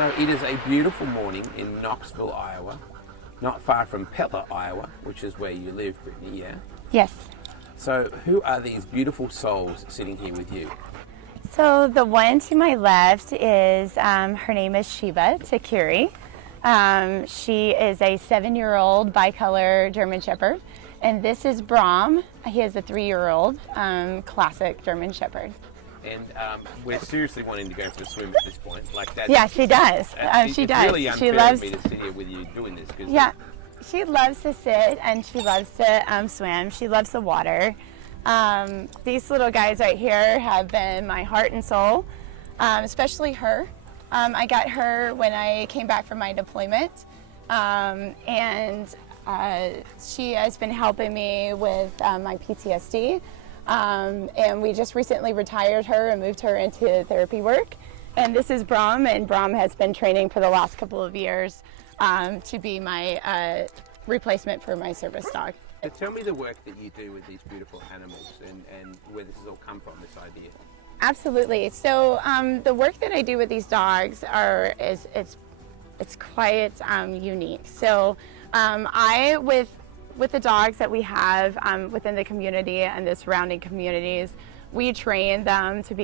So it is a beautiful morning in Knoxville, Iowa, not far from Pella, Iowa, which is where you live, Brittny, yeah? Yes. So who are these beautiful souls sitting here with you? So the one to my left is, her name is Sheba Takiri. She is a 7-year-old bicolor German Shepherd. And this is Brom. He is a 3-year-old classic German Shepherd. And we're seriously wanting to go for a swim at this point. Like that. Yeah, she does. She it's does. Really unfair she loves of me to sit here with you doing this. Cause yeah, she loves to sit and she loves to swim. She loves the water. These little guys right here have been my heart and soul, especially her. I got her when I came back from my deployment, and she has been helping me with my PTSD. And we just recently retired her and moved her into therapy work. And this is Brom, and Brom has been training for the last couple of years to be my replacement for my service dog. So tell me the work that you do with these beautiful animals and where this has all come from, this idea. Absolutely. So the work that I do with these dogs it's quite unique. So with the dogs that we have within the community and the surrounding communities, we train them to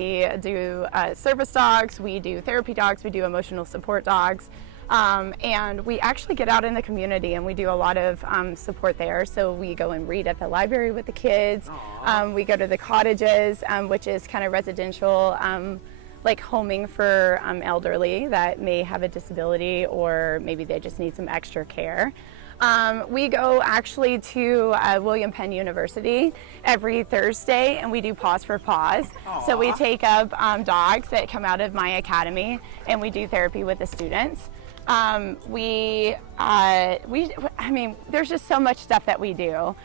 do service dogs, we do therapy dogs, we do emotional support dogs, and we actually get out in the community and we do a lot of support there. So we go and read at the library with the kids, we go to the cottages, which is kind of residential, like homing for elderly that may have a disability or maybe they just need some extra care. We go actually to William Penn University every Thursday and we do Paws for Paws. Aww. So we take up dogs that come out of my academy and we do therapy with the students. I mean, there's just so much stuff that we do.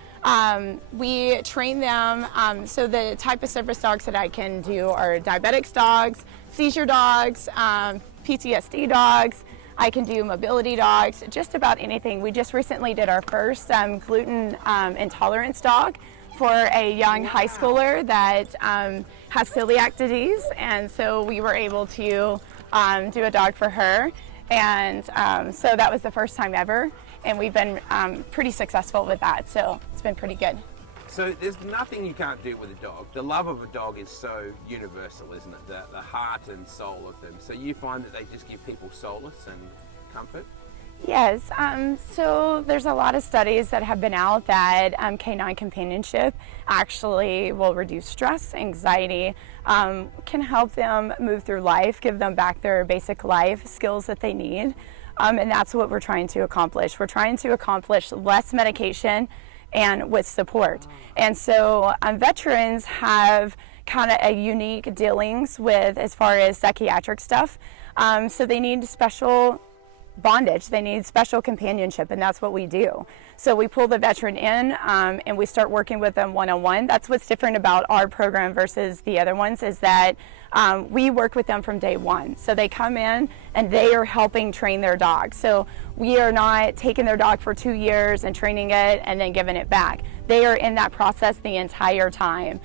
We train them, so the type of service dogs that I can do are diabetics dogs, seizure dogs, PTSD dogs. I can do mobility dogs, just about anything. We just recently did our first gluten intolerance dog for a young high schooler that has celiac disease, and so we were able to do a dog for her. And so that was the first time ever, and we've been pretty successful with that, so it's been pretty good. So there's nothing you can't do with a dog. The love of a dog is so universal, isn't it? The heart and soul of them. So you find that they just give people solace and comfort? Yes, so there's a lot of studies that have been out that canine companionship actually will reduce stress, anxiety, can help them move through life, give them back their basic life skills that they need, and that's what we're trying to accomplish. We're trying to accomplish less medication and with support. And so veterans have kind of a unique dealings with as far as psychiatric stuff, so they need special bondage, they need special companionship, and that's what we do. So we pull the veteran in and we start working with them one-on-one. That's what's different about our program versus the other ones, is that we work with them from day one. So they come in and they are helping train their dog. So we are not taking their dog for 2 years and training it and then giving it back. They are in that process the entire time.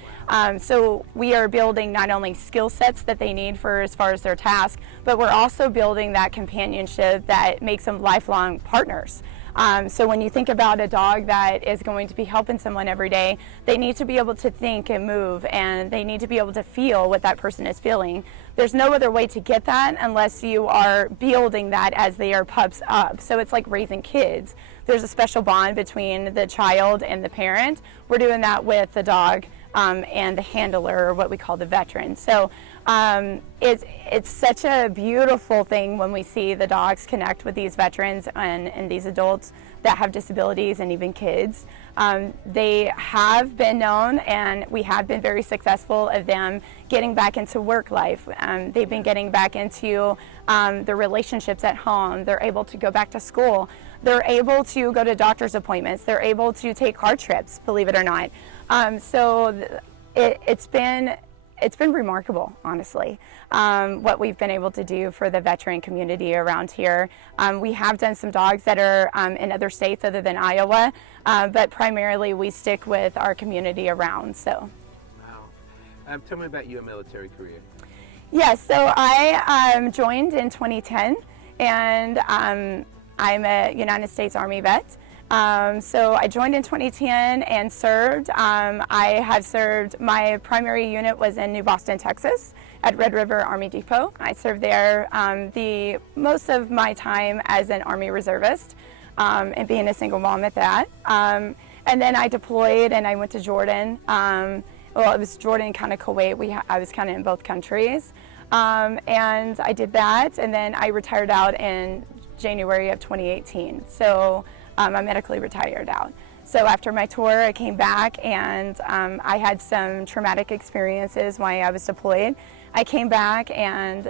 So we are building not only skill sets that they need for as far as their task, but we're also building that companionship that makes them lifelong partners. So when you think about a dog that is going to be helping someone every day, they need to be able to think and move, and they need to be able to feel what that person is feeling. There's no other way to get that unless you are building that as they are pups up. So it's like raising kids. There's a special bond between the child and the parent. We're doing that with the dog and the handler, or what we call the veteran. So it's such a beautiful thing when we see the dogs connect with these veterans and these adults that have disabilities and even kids. They have been known, and we have been very successful of them getting back into work life. They've been getting back into their relationships at home. They're able to go back to school. They're able to go to doctor's appointments. They're able to take car trips, believe it or not. So it's been remarkable, honestly, what we've been able to do for the veteran community around here. We have done some dogs that are in other states other than Iowa, but primarily we stick with our community around. So. Wow. Tell me about your military career. Yes, so I joined in 2010, and I'm a United States Army vet. So I joined in 2010 and served. I have served, my primary unit was in New Boston, Texas at Red River Army Depot. I served there the most of my time as an Army reservist and being a single mom at that. And then I deployed and I went to Jordan. Well, it was Jordan, kind of Kuwait. I was kind of in both countries. And I did that, and then I retired out in January of 2018. So I'm medically retired out. So after my tour, I came back, and I had some traumatic experiences while I was deployed. I came back, and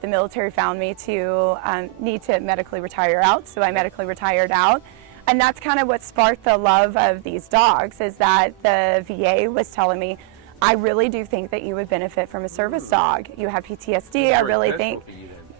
the military found me to need to medically retire out, so I medically retired out. And that's kind of what sparked the love of these dogs, is that the VA was telling me, I really do think that you would benefit from a service dog. You have PTSD, I really think.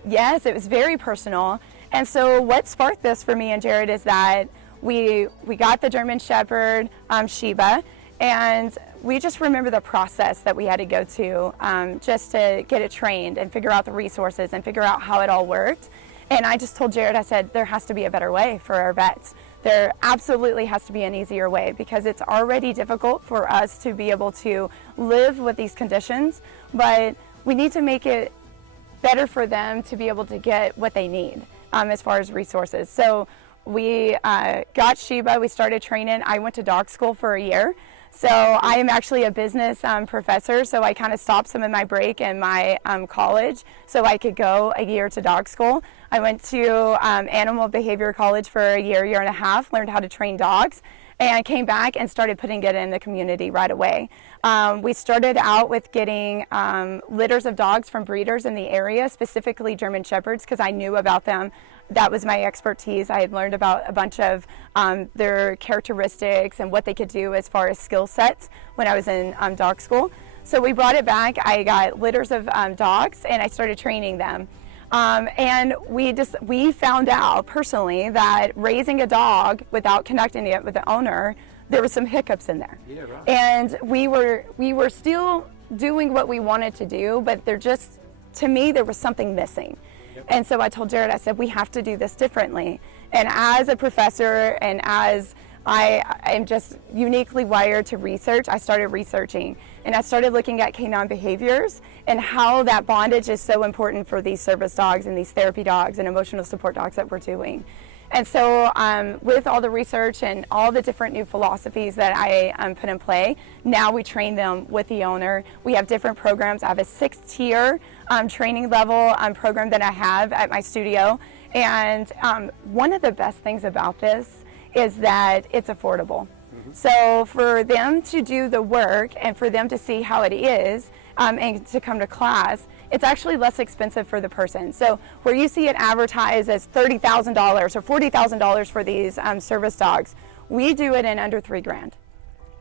Yes, it was very personal. And so what sparked this for me and Jared is that we got the German Shepherd, Sheba, and we just remember the process that we had to go to just to get it trained and figure out the resources and figure out how it all worked. And I just told Jared, I said, there has to be a better way for our vets. There absolutely has to be an easier way, because it's already difficult for us to be able to live with these conditions, but we need to make it better for them to be able to get what they need as far as resources. So we got Sheba, we started training. I went to dog school for a year. So I am actually a business professor, so I kind of stopped some of my break in my college so I could go a year to dog school. I went to animal behavior college for a year and a half, learned how to train dogs, and came back and started putting it in the community right away. We started out with getting litters of dogs from breeders in the area, specifically German Shepherds, because I knew about them. That was my expertise. I had learned about a bunch of their characteristics and what they could do as far as skill sets when I was in dog school. So we brought it back. I got litters of dogs, and I started training them. And we found out personally that raising a dog without connecting it with the owner, there were some hiccups in there. Yeah, right. And we were still doing what we wanted to do, but to me, there was something missing. Yep. And so I told Jared, I said, we have to do this differently. And as a professor, and as I am just uniquely wired to research, I started researching, and I started looking at canine behaviors and how that bondage is so important for these service dogs and these therapy dogs and emotional support dogs that we're doing. And so with all the research and all the different new philosophies that I put in play, now we train them with the owner. We have different programs. I have a 6-tier training level program that I have at my studio. And one of the best things about this is that it's affordable. So for them to do the work and for them to see how it is and to come to class, it's actually less expensive for the person. So where you see it advertised as $30,000 or $40,000 for these service dogs, we do it in under $3,000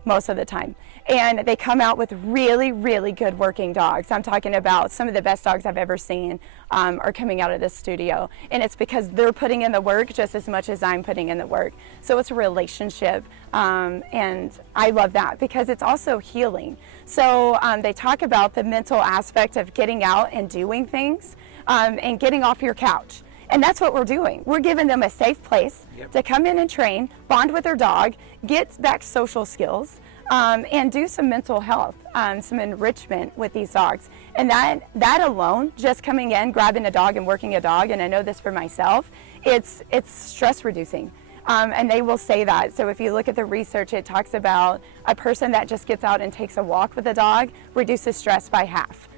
most of the time. And they come out with really, really good working dogs. I'm talking about some of the best dogs I've ever seen are coming out of this studio. And it's because they're putting in the work just as much as I'm putting in the work. So it's a relationship. And I love that because it's also healing. So they talk about the mental aspect of getting out and doing things and getting off your couch. And that's what we're doing. We're giving them a safe place to come in and train, bond with their dog, get back social skills, and do some mental health, some enrichment with these dogs. And that alone, just coming in, grabbing a dog and working a dog, and I know this for myself, it's stress reducing. And they will say that. So if you look at the research, it talks about a person that just gets out and takes a walk with a dog reduces stress by half.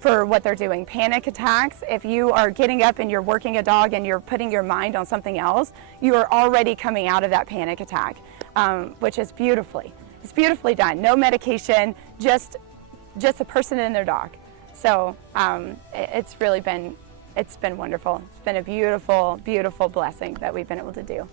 For what they're doing. Panic attacks, if you are getting up and you're working a dog and you're putting your mind on something else, you are already coming out of that panic attack, which is it's beautifully done. No medication, just a person and their dog. So it's been wonderful. It's been a beautiful, beautiful blessing that we've been able to do.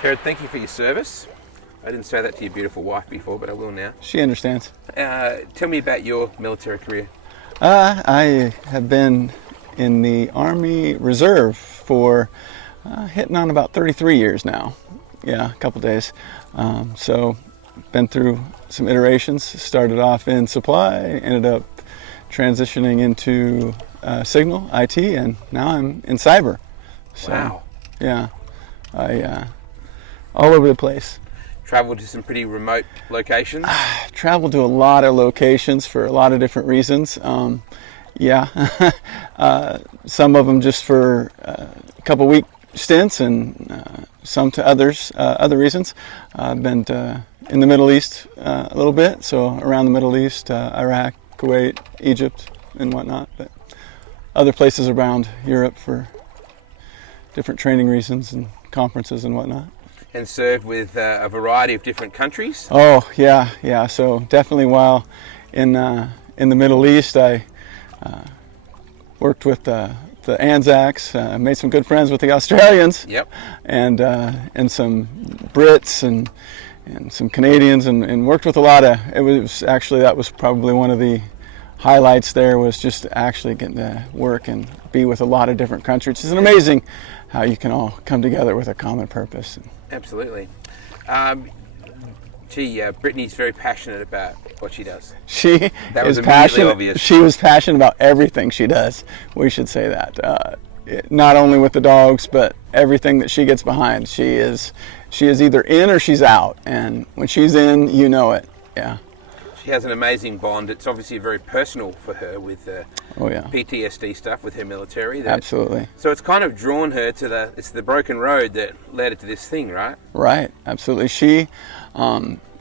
Jared, thank you for your service. I didn't say that to your beautiful wife before, but I will now. She understands. Tell me about your military career. I have been in the Army Reserve for hitting on about 33 years now. Yeah, a couple days. So been through some iterations. Started off in supply, ended up transitioning into signal, IT, and now I'm in cyber. So, Wow. Yeah, all over the place. Traveled to some pretty remote locations. Traveled to a lot of locations for a lot of different reasons. Yeah, some of them just for a couple week stints, and some to other reasons. I've been in the Middle East a little bit, so around the Middle East, Iraq, Kuwait, Egypt, and whatnot. But other places around Europe for different training reasons and conferences and whatnot. And served with a variety of different countries. Oh yeah. So definitely while in the Middle East, I worked with the Anzacs, made some good friends with the Australians. Yep. And some Brits and some Canadians, and worked with a lot of. That was probably one of the highlights there, was just actually getting to work and be with a lot of different countries. It's amazing how you can all come together with a common purpose. Absolutely. Brittny's very passionate about what she does. She That was is immediately passionate. obvious. She was passionate about everything she does. We should say that. Not only with the dogs, but everything that she gets behind. She is either in or she's out. And when she's in, you know it. Yeah. She has an amazing bond. It's obviously very personal for her with Oh yeah. PTSD stuff with her military. Absolutely. So it's kind of drawn her to the broken road that led her to this thing, right? Right. Absolutely. She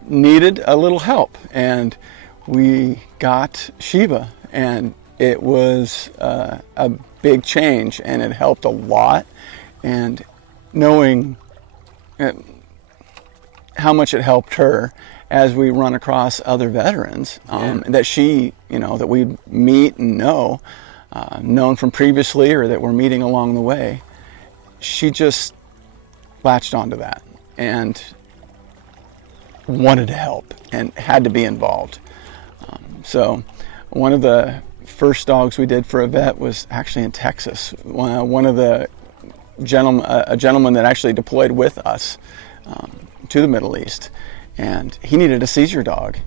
needed a little help, and we got Sheba, and it was a big change, and it helped a lot. And knowing how much it helped her as we run across other veterans that she, that we meet and know, known from previously or that we're meeting along the way, she just latched onto that and wanted to help and had to be involved. So one of the first dogs we did for a vet was actually in Texas. One of the a gentleman that actually deployed with us to the Middle East, and he needed a seizure dog,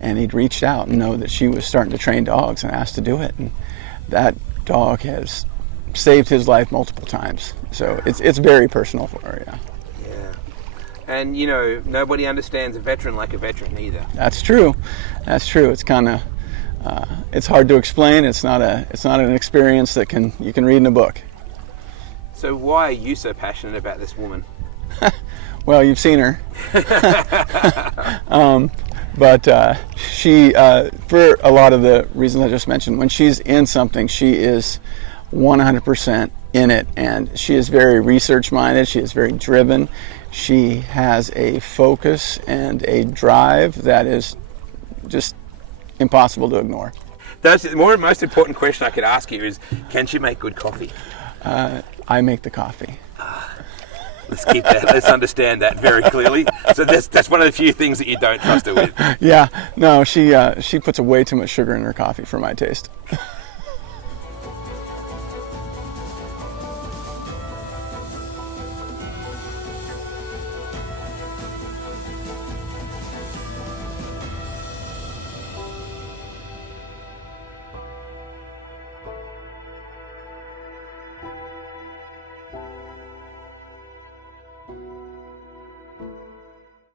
and he'd reached out and know that she was starting to train dogs and asked to do it, and that dog has saved his life multiple times. So it's very personal for her. Yeah. And nobody understands a veteran like a veteran either. That's true. It's kind of it's hard to explain. It's not an experience that you can read in a book. So why are you so passionate about this woman? Well, you've seen her. But she, for a lot of the reasons I just mentioned, when she's in something, she is 100% in it, and she is very research-minded. She is very driven. She has a focus and a drive that is just impossible to ignore. The most important question I could ask you is, can she make good coffee? I make the coffee. Let's keep that. Let's understand that very clearly. So that's one of the few things that you don't trust her with. Yeah, no, she puts way too much sugar in her coffee for my taste.